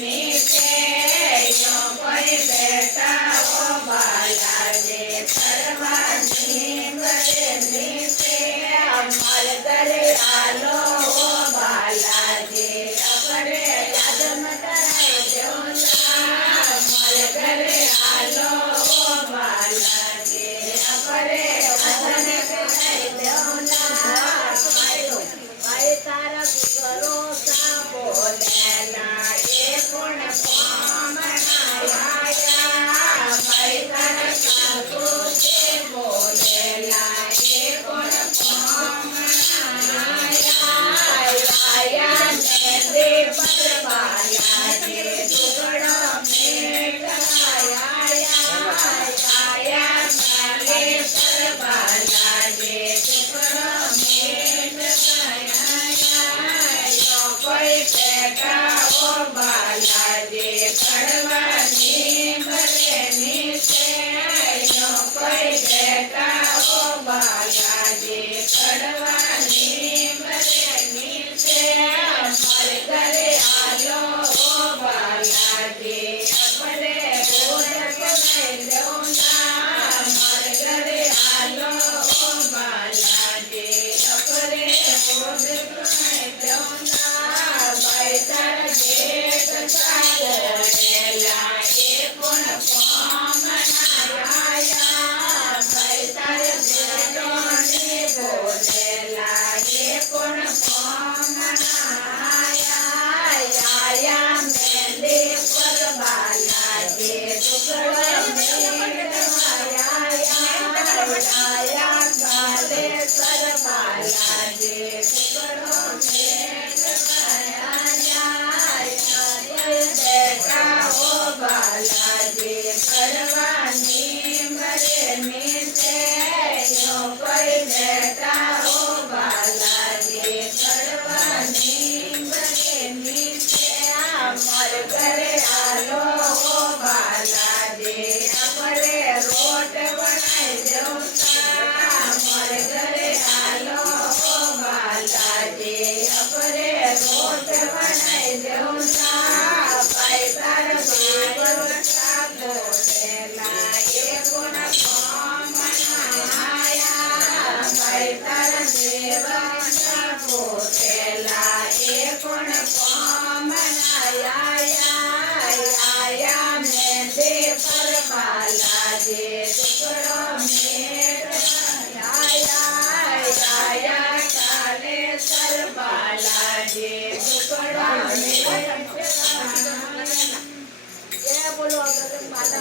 नीचे यो कोई बेटा ओ बालाजी करवानी बड़े नीचे अमर करे आलो ओ बालाजी अपने याद मत देवना अमर करे आलो ओ बालाजी अपने याद मत देवना भाई तारा करो सा बोलेना ये कौन काम आया भाई तारा साधु से बोलेना ये कौन काम आया नंदे परवाला जे टुकड़ा में आया नंदे परवाला जे टुकड़ा में कोई बेटा ओ बालाजी करवानी बड़े नीचे यो कोई बेटा ओ बालाजी करवानी बड़े नीचे अमर करे आलो ओ बालाजी अपने रोज बनाए देवना अमर करे आलो ओ बालाजी अपने रोज बनाए देवना भाई तारा जेठ बोलेला ये कौन काम आया भाई तारा जेठोनी बोलेला ये कौन काम आया मेले पर बालाजी टुकड़ा में आया काले सर बालाजी टुकड़ा में बेटा ओ बालाजी करवानी बड़े नीचे यो कोई बेटा ओ बालाजी करवानी बड़े नीचे अमर करे आलो ओ बालाजी अपने रोट बनाए देवता अमर करे आलो ओ बालाजी अपने रोट बनाए देवता भाई तार भगवता बोलेला ये कौन काम आया भाई तार देवता बोलेला ये कौन काम आया मेरे पर बालाजी टुकड़ों में आया काले सर बालाजी टुकड़ों में ये बोलो अगर माता